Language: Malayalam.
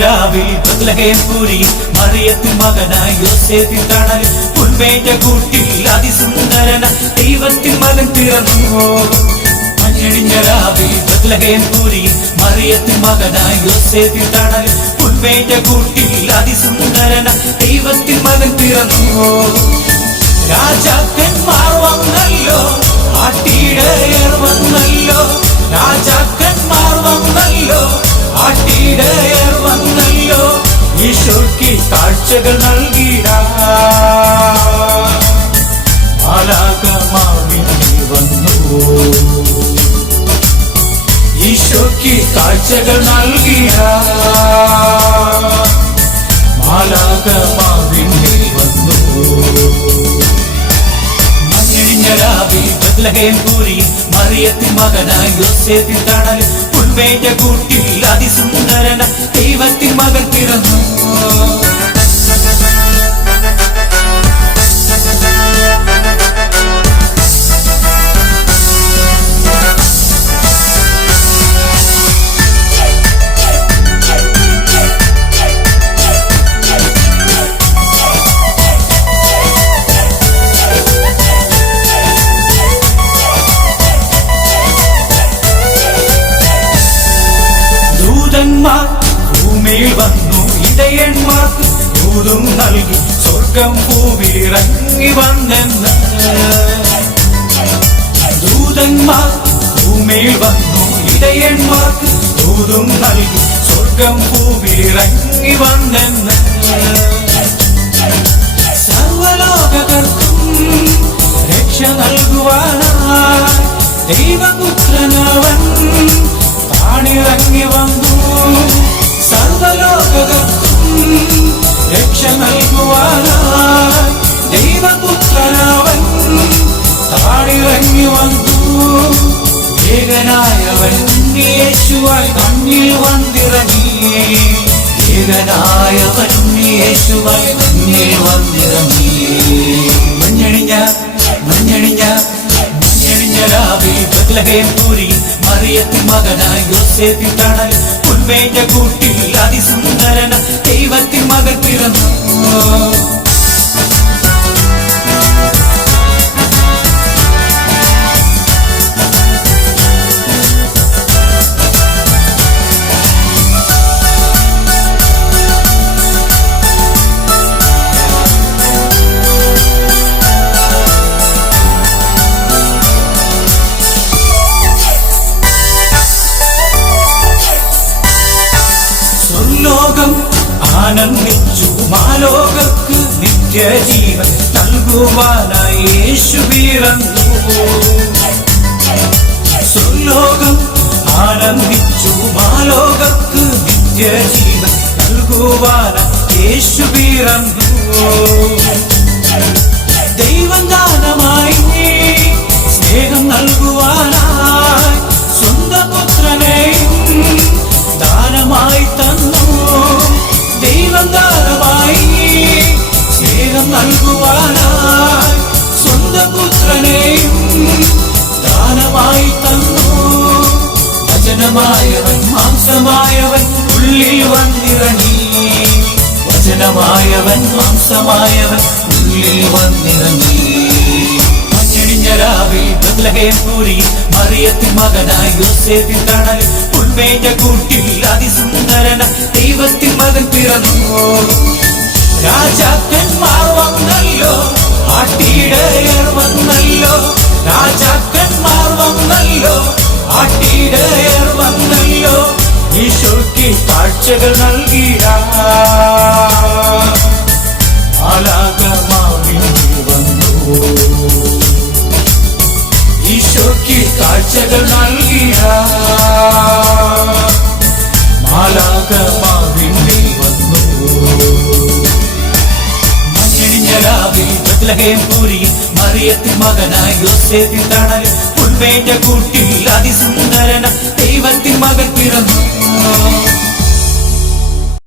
രാവിൽ ബത്ലഹേം പുരിയിൽ മറിയത്തിൻ മകനായി യോസേഫിൻ തണലിൽ പുൽമേഞ്ഞ കൂട്ടിൽ അതിസുന്ദരന ദൈവത്തിൻ മകൻ പിറന്നു. മഞ്ഞണിഞ്ഞ രാവിൽ ബത്ലഹേം പുരിയിൽ മറിയത്തിൻ മകനായി യോസേഫിൻ തണലിൽ പുൽമേഞ്ഞ കൂട്ടിൽ അതിസുന്ദരന ദൈവത്തിൻ മകൻ പിറന്നു. രാജാക്കന്മാർ വന്നല്ലോ, ആട്ടിടയർ വന്നല്ലോ, രാജാക്കന്മാർ വന്നല്ലോ, ആട്ടിടയർ വന്നല്ലോ, ഈശോയ്ക്ക് കാഴ്ചകൾ നൽകിടാൻ മാലാഖമാർ വിണ്ണിൽ വന്നു. ഈശോയ്ക്ക് കാഴ്ചകൾ നൽകിടാൻ മാലാഖമാർ വിണ്ണിൽ വന്നു. മഞ്ഞണിഞ്ഞ രാവിൽ ബത്ലഹേം പുരിയിൽ മറിയത്തിൻ മകനായി യോസേഫിൻ തണലിൽ പുൽമേഞ്ഞ കൂട്ടിൽ അതിസുന്ദരന ദൈവത്തിൻ മകൻ പിറന്നു. ഭൂമിയിൽ വന്നു ഇടയന്മാർക്ക് ദൂതും നൽകി സ്വർഗം ഭൂവിലിറങ്ങി വന്നെന്ന്. ദൂതന്മാർ ഭൂമിയിൽ വന്നു ഇടയന്മാർക്ക് ദൂതും നൽകി സ്വർഗം ഭൂവിലിറങ്ങി വന്നെന്ന്. സർവലോകർക്കും രക്ഷ നൽകുവാനായി ദൈവപുത്രനവൻ താണിറങ്ങി വന്നു. സർവലോകർക്കും രക്ഷ നൽകുവാനായി ദൈവപുത്രനവൻ താണിറങ്ങി വന്നു. ഏകനായവൻ യേശുവായി മണ്ണിൽ വന്നിറങ്ങി. ഏകനായവൻ യേശുവായി മണ്ണിൽ വന്നിറങ്ങി. മഞ്ഞണിഞ്ഞ രാവിൽ ബത്ലഹേം പുരിയിൽ മറിയത്തിൻ മകനായി യോസേഫിൻ തണലിൽ പുൽമേഞ്ഞ കൂട്ടിൽ അതിസുന്ദരന ദൈവത്തിൻ മകൻ പിറന്നു. ലോകം ആനന്ദിച്ചു, മാലോകർക്ക് നിത്യജീവൻ നൽകുവാനായി യേശു പിറന്നു. സ്വർലോകം ആനന്ദിച്ചു, മാലോകർക്ക് നിത്യജീവൻ നൽകുവാനായി യേശു പിറന്നു. ദൈവം ദാനമായി സ്നേഹം നൽകുവാനായി സ്വന്തം പുത്രനെയും ദാനമായി തന്നു. ദൈവം ദാനമായി സ്നേഹം നൽകുവാനായി സ്വന്തം പുത്രനെയും ദാനമായി തന്നു. വചനമായവൻ മാംസമായവൻ ഉള്ളിൽ വന്നിറങ്ങി. വചനമായവൻ മാംസമായവൻ ഉള്ളിൽ വന്നിറങ്ങി. മഞ്ഞണിഞ്ഞ രാവിൽ ബത്ലഹേം പുരിയിൽ മറിയത്തിൻ മകനായി യോസേഫിൻ തണലിൽ പുൽമേഞ്ഞ കൂട്ടിൽ അതിസുന്ദരന ദൈവത്തിൻ മകൻ പിറന്നു. രാജാക്കന്മാർ വന്നല്ലോ, ആട്ടിടയർ വന്നല്ലോ, രാജാക്കന്മാർ വന്നല്ലോ, ആട്ടിടയർ വന്നല്ലോ, ഈശോയ്ക്ക് കാഴ്ചകൾ നൽകിടാൻ മാലാഖമാർ വിണ്ണിൽ വന്നു. ഈശോയ്ക്ക് കാഴ്ചകൾ നൽകിടാൻ മാലാഖമാർ വിണ്ണിൽ വന്നു. മഞ്ഞണിഞ്ഞ രാവിൽ ബത്ലഹേം പുരിയിൽ മറിയത്തിൻ മകനായി യോസേഫിൻ തണലിൽ പുൽമേഞ്ഞ കൂട്ടിൽ അതിസുന്ദരന ദൈവത്തിൻ മകൻ പിറന്നു.